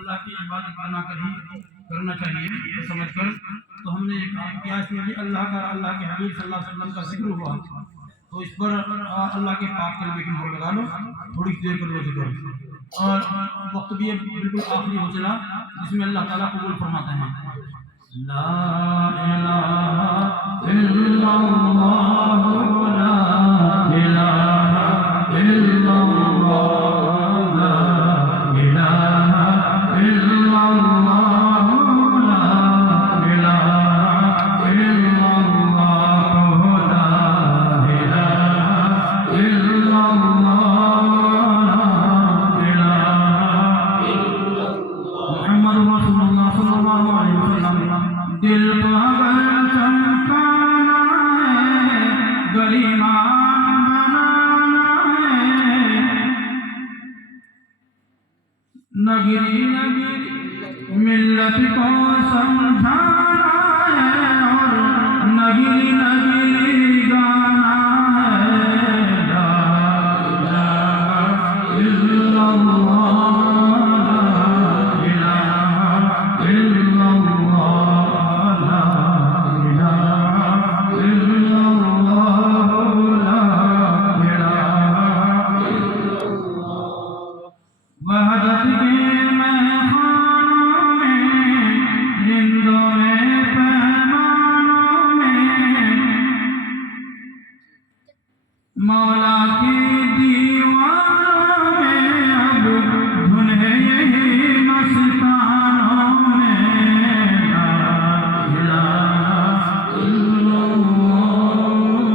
अल्लाह की इबादत बनाकर ही करना चाहिए ये समझकर। तो हमने ये काम किया, इसमें भी अल्लाह के हबीब सल्लल्लाहु अलैहि वसल्लम का जिक्र हुआ। तो इस पर अल्लाह के पाक कलमे की मोहर लगा लो, थोड़ी देर कर लो जिक्र। और वक्त भी बिल्कुल आखिरी हो चला, जिसमें अल्लाह ताला कबूल फरमाते हैं। ला इलाहा इल्लल्लाह, ला इलाहा इल्लल्लाह, ला इलाहा इल्लल्लाह, ला इलाहा इल्लल्लाह, ला इलाहा इल्लल्लाह, मुहम्मद रसूलुल्लाह सल्लल्लाहु अलैहि वसल्लम। दिल को अगर चमकाना है, गरीबान बनाना है, नगरी नगरी मिल्लत को समझाना है, और नगरी नगरी गाना है। ला इलाहा इल्लल्लाह, ला इलाहा इल्लल्लाह, ला इलाहा इल्लल्लाह, ला इलाहा इल्लल्लाह। वहदत के मैखानों में, रिंदों ने पैमानों में, मौला के दीवानों में, अब धुन है यही मस्तानों में। ला इलाहा इल्लल्लाह,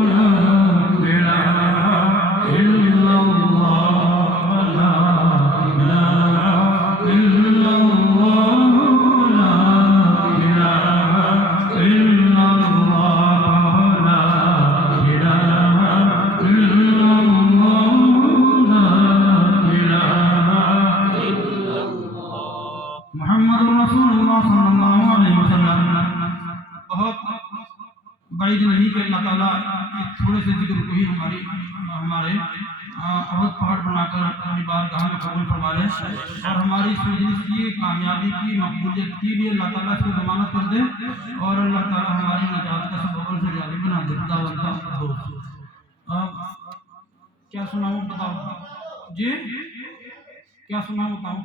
ला इलाहा इल्लल्लाह, ला इलाहा इल्लल्लाह, ला इलाहा इल्लल्लाह, ला इलाहा इल्लल्लाह, ला इलाहा इल्लल्लाह। मुहम्मद रसूलुल्लाह सल्लल्लाहु अलैहि वसल्लम। बहुत बाइद नहीं कि अल्लाह ताला इस थोड़े से जिक्र को ही हमारे अवध पहाड़ बनाकर अपनी बारगाह में कबूल फरमा ले, और हमारी इस मजलिस की कामयाबी की मकबूलियत की भी अल्लाह ताला इसको जमानत कर दे, और अल्लाह ताला हमारी निजात का सबब से जारी बना दे। क्या सुनाऊं बताओ जी, क्या सुनाऊं बताऊं?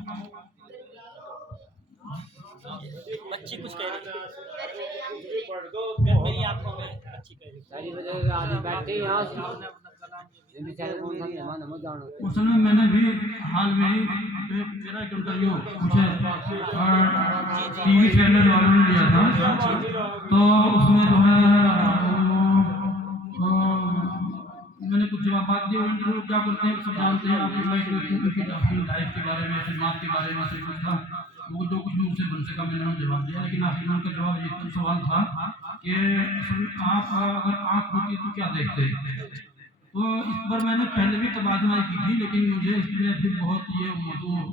बच्ची कुछ कह रही मेरी आंखों में बच्ची कह रही सारी वजह आदमी बैठे यहाँ उसमें मैंने भी हाल में ही मेरा एक इंटरव्यू कुछ टीवी चैनल वालों ने लिया था। तो उसमें जो है मैंने कुछ जवाब दिए। इंटरव्यू क्या करते हैं सब जानते हैं, आपकी लाइफ के बारे में, खिदमत के बारे में सब कुछ था। वो जो कुछ भी उनसे बन सका मैंने जवाब दिया, लेकिन आखिर में उनका जवाब ये सवाल था कि आप अगर आँख होती तो क्या देखते। तो इस पर मैंने पहले भी तबादमा की थी, लेकिन मुझे इसमें फिर बहुत ये मौजूद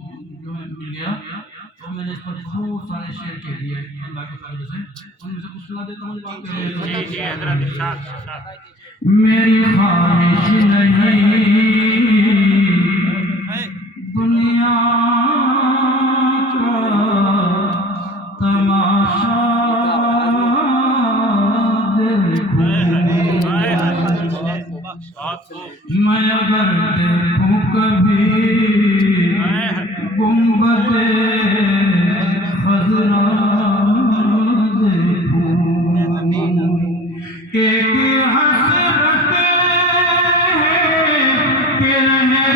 जो है मिल गया, तो मैंने इस पर बहुत सारे शेयर कह दिए अल्लाह के फजल से। उनमें से कुछ सुना देता हूँ बात कर रहे हैं। मेरी ख्वाहिश नहीं दुनिया का तमाशा देखूं, मैं अगर देखूं कभी गुंबदे खज़रा देखूं, एक हसरत है कि रहे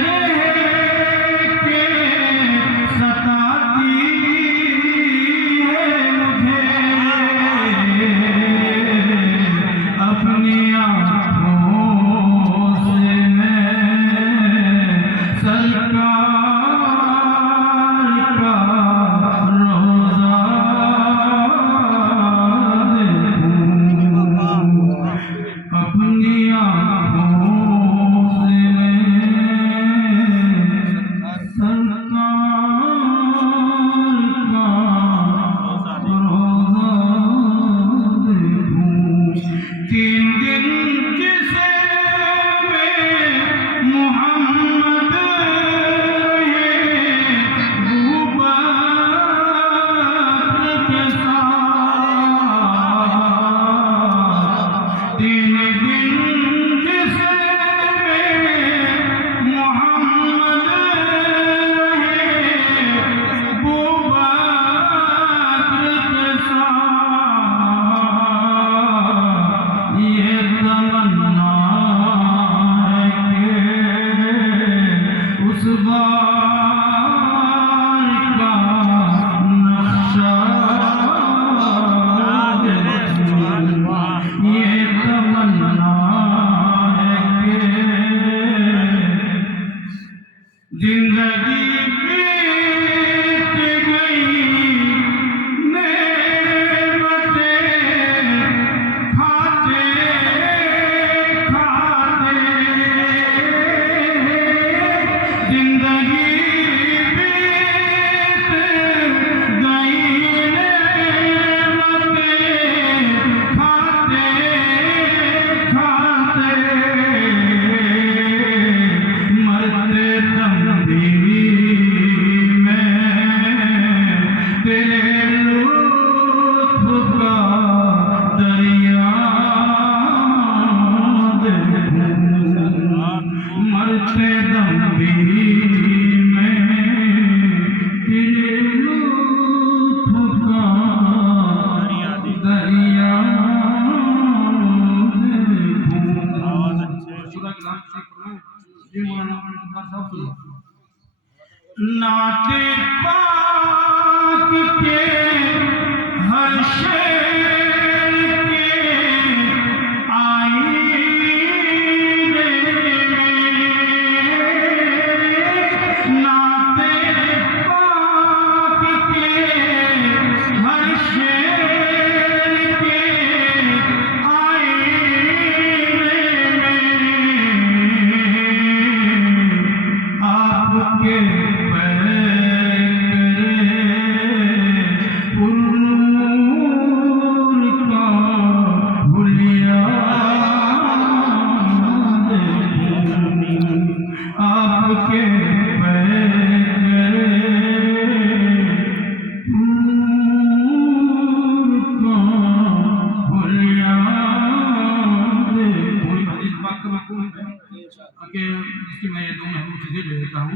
जिसकी मैं ये दो महबूब चीज़ें ले लेता हूँ,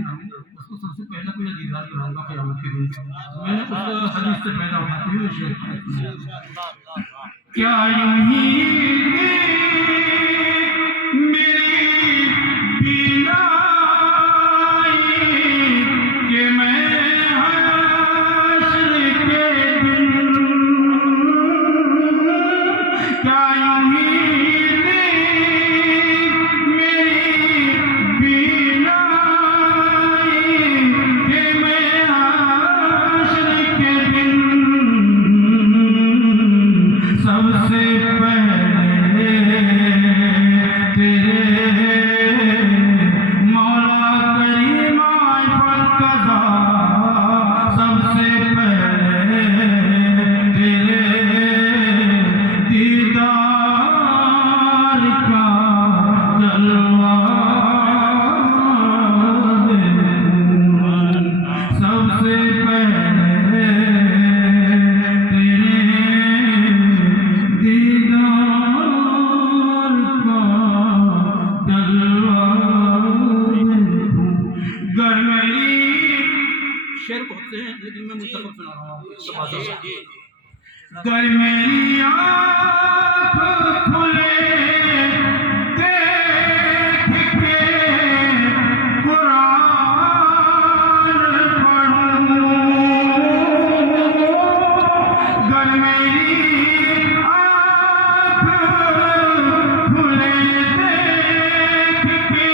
उसको सबसे पहले अपना दीदार कराऊंगा क़यामत के दिन। मैंने उस हदीस से फायदा उठाते हुए शेर क्या यूं ही मेरी बीनाई कि मैं हश्र के दिन क्या यूं ही सबसे पहले तेरे मौला करीम फतकदा सबसे पहले तेरे दीदार का जलवा सबसे पहले शेर कहते हैं लेकिन मैं मुस्तफा सुना रहा हूँ। गर मेरी आँख खुले देख के कुरान पढ़ूं, गर मेरी आँख खुले देख के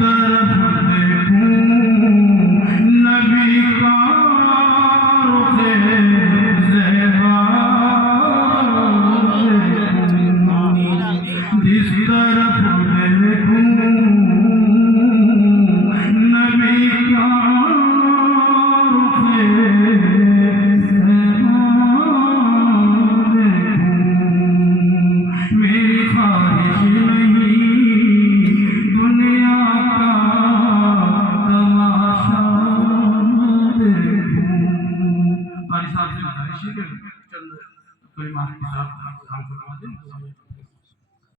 तरफ देखूं भी क्या मेरी ख्वाहिश नहीं दुनिया का तमाशा देखूं। हमारे साहब से गुजारिश है कि चंद कोई माह के साथ काम करवा दें।